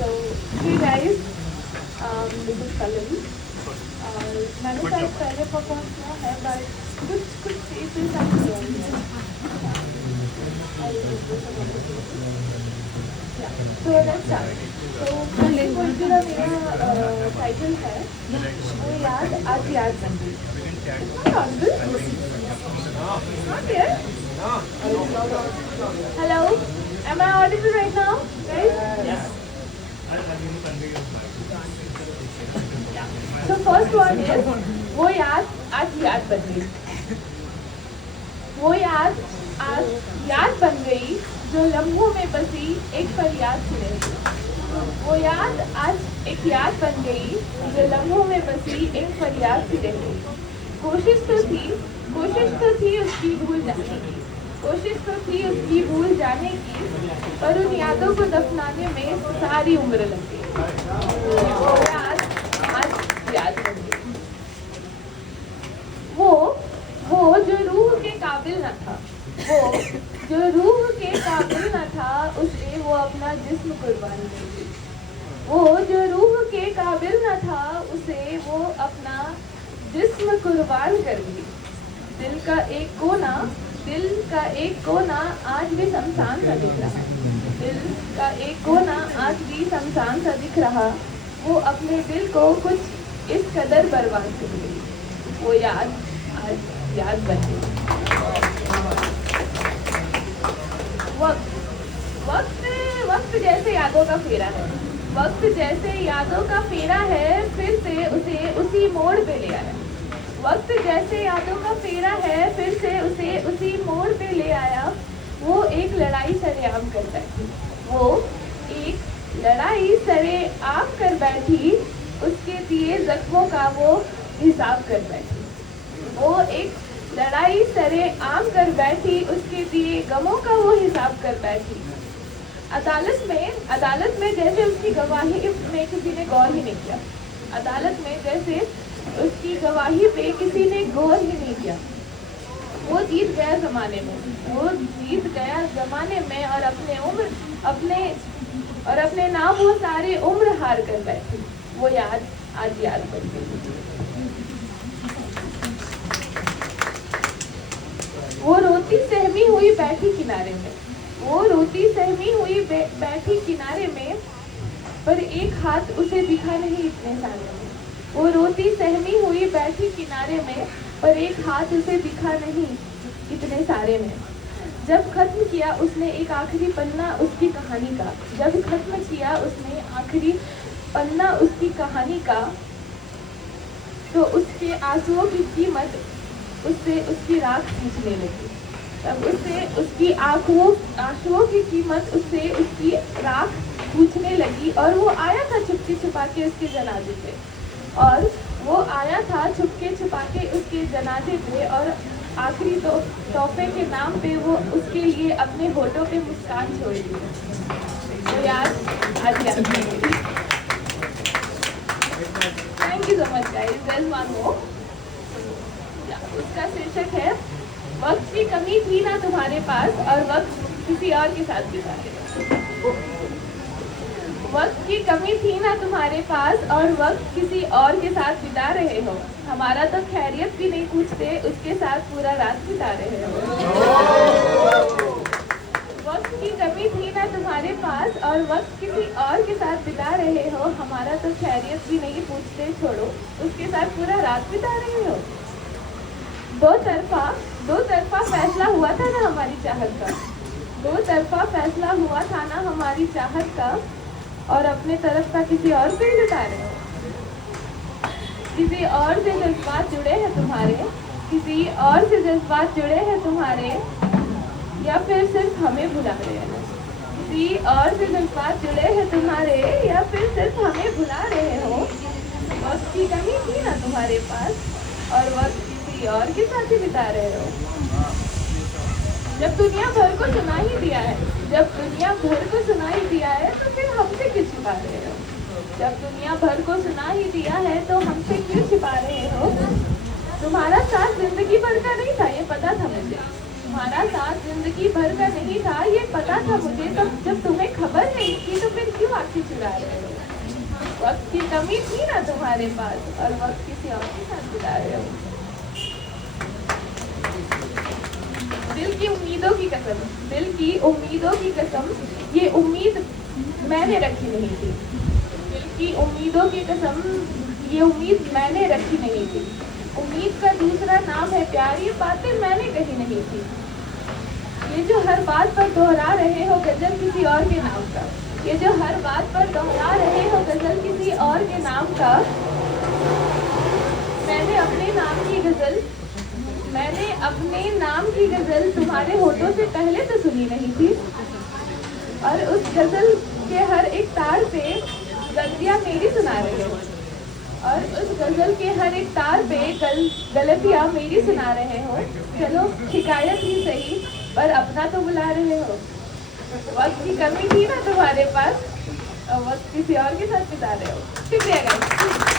So, hey guys, this is Pallavi. मैंने शायद पहले परफॉर्म किया है बट कुछ कुछ चीज़ें समझ आई हैं. So let's start. So पहले कोई जो मेरा टाइटल है वो याद आज याद बन गई. Not yet. Hello, am I audible right now, guys? Yes. So first one is वो याद आज याद बन गई. वो याद आज याद बन गई जो लम्हों में बसी एक फरियाद सी रही. वो याद आज एक याद बन गई जो लम्हों में बसी एक फरियाद सी रही. कोशिश तो थी उसकी भूल जाने की. कोशिश तो थी उसकी भूल जाने की, पर उन यादों को दफनाने में सारी उम्र लग गई. वो याद आज याद बन गई. वो जो रूह के काबिल न था, वो जो रूह के काबिल न था, उसे वो अपना जिस्म कुर्बान कर दी. वो जो रूह के काबिल न था, उसे वो अपना जिस्म कुर्बान कर दी. दिल का एक कोना आज भी शमशान सा दिख रहा. दिल का एक कोना आज भी शमशान सा दिख रहा. वो अपने दिल को कुछ इस कदर बर्बाद कर गई. वो याद आज याद बन गई. वक्त जैसे यादों का फेरा है. वक्त जैसे यादों का फेरा है, फिर से उसे उसी मोड़ पे ले आया. वक्त जैसे यादों का फेरा है, फिर से उसे उसी मोड़ पे ले आया. वो एक लड़ाई सरेआम कर बैठी. वो एक लड़ाई सरेआम कर बैठी. उसके दिए जख्मों का वो हिसाब कर बैठी. वो एक लड़ाई सरेआम कर बैठी. उसके दिए गमों का वो हिसाब कर बैठी. अदालत में जैसे उसकी गवाही में किसी ने गौर ही नहीं किया. अदालत में जैसे उसकी गवाही पे किसी ने गौर ही नहीं किया. वो जीत गया जमाने में और अपने नाम वो सारे उम्र हार कर बैठी. वो याद आज याद बन गई. वो रोती सहमी हुई बैठी किनारे में. वो रोती सहमी हुई बैठी किनारे में, पर एक हाथ उसे दिखा नहीं इतने सारे में. वो रोती सहमी हुई बैठी किनारे में, पर एक हाथ उसे दिखा नहीं इतने सारे में. जब खत्म किया उसने एक आखिरी पन्ना उसकी कहानी का. जब खत्म किया उसने आखिरी पन्ना उसकी कहानी का, तो उसके आंसुओं की कीमत उससे उसकी राख पूछने लगी. तब उससे उसकी आंसुओं की कीमत उससे उसकी राख पूछने लगी. और वो आया था छुपके छुपा के उसके जनाजे पे. उसके जनाजे पे और आखिरी तोहफे के नाम पे वो उसके लिए अपने होठों पे मुस्कान छोड़ दी. तो याद आज याद. Thank you so much guys. There is one more. उसका शीर्षक है वक्त की कमी थी ना तुम्हारे पास और वक्त किसी और के साथ बिता रहे हो. वक्त की कमी थी ना तुम्हारे पास और वक्त किसी और के साथ बिता रहे हो. हमारा तो खैरियत भी नहीं पूछते, उसके साथ पूरा रात बिता रहे हो. वक्त की कमी थी ना तुम्हारे पास और वक्त किसी और के साथ बिता रहे हो. हमारा तो खैरियत भी नहीं पूछते, छोड़ो उसके साथ पूरा रात बिता रहे हो. दो तरफा फैसला हुआ था ना हमारी चाहत का. दो तरफा फैसला हुआ था ना हमारी चाहत का, और अपने तरफ का किसी और पे लुटा रहे हो. किसी और से जज्बात जुड़े हैं तुम्हारे, किसी और से जज्बात जुड़े हैं तुम्हारे, या फिर सिर्फ हमें भुला रहे हैं. किसी और से जज्बात जुड़े हैं तुम्हारे, या फिर सिर्फ हमें भुला रहे हो. वक्त की कमी थी ना तुम्हारे पास और वक्त किसी और के साथ ही बिता रहे हो. जब दुनिया भर को सुना ही दिया है, तो फिर हमसे क्यों छिपा रहे हो. जब दुनिया भर को सुना ही दिया है, तो हमसे क्यों छिपा रहे हो. तुम्हारा साथ जिंदगी भर का नहीं था, ये पता था मुझे. तुम्हारा साथ जिंदगी भर का नहीं था, ये पता था मुझे. तो जब तुम्हें खबर नहीं थी, तो फिर क्यों से चुरा रहे हो। वक्त की कमी थी ना तुम्हारे पास और वक्त किसी और के साथ बिता रहे हो। दिल की उम्मीदों की कसम, दिल की उम्मीदों की कसम, ये उम्मीद मैंने रखी नहीं थी। दिल की उम्मीदों की कसम, ये उम्मीद मैंने रखी नहीं थी। उम्मीद का दूसरा नाम है प्यार, ये बातें मैंने कही नहीं थी। ये जो हर बात पर दोहरा रहे हो गजल किसी और के नाम का, ये जो हर बात पर दोहरा रहे हो गजल किसी और के नाम का, मैंने अपने नाम की गजल, मैंने अपने नाम की गजल तुम्हारे होठों से पहले तो सुनी नहीं थी। और उस गजल के हर एक तार पे गलतियां मेरी सुना रहे हो, और उस गजल के हर एक तार पे गलतियां मेरी सुना रहे हो। चलो शिकायत ही सही, पर अपना तो बुला रहे हो। वक्त की कमी थी ना तुम्हारे पास और वक्त किसी और के साथ बिता रहे हो। शुक्रिया गाइस।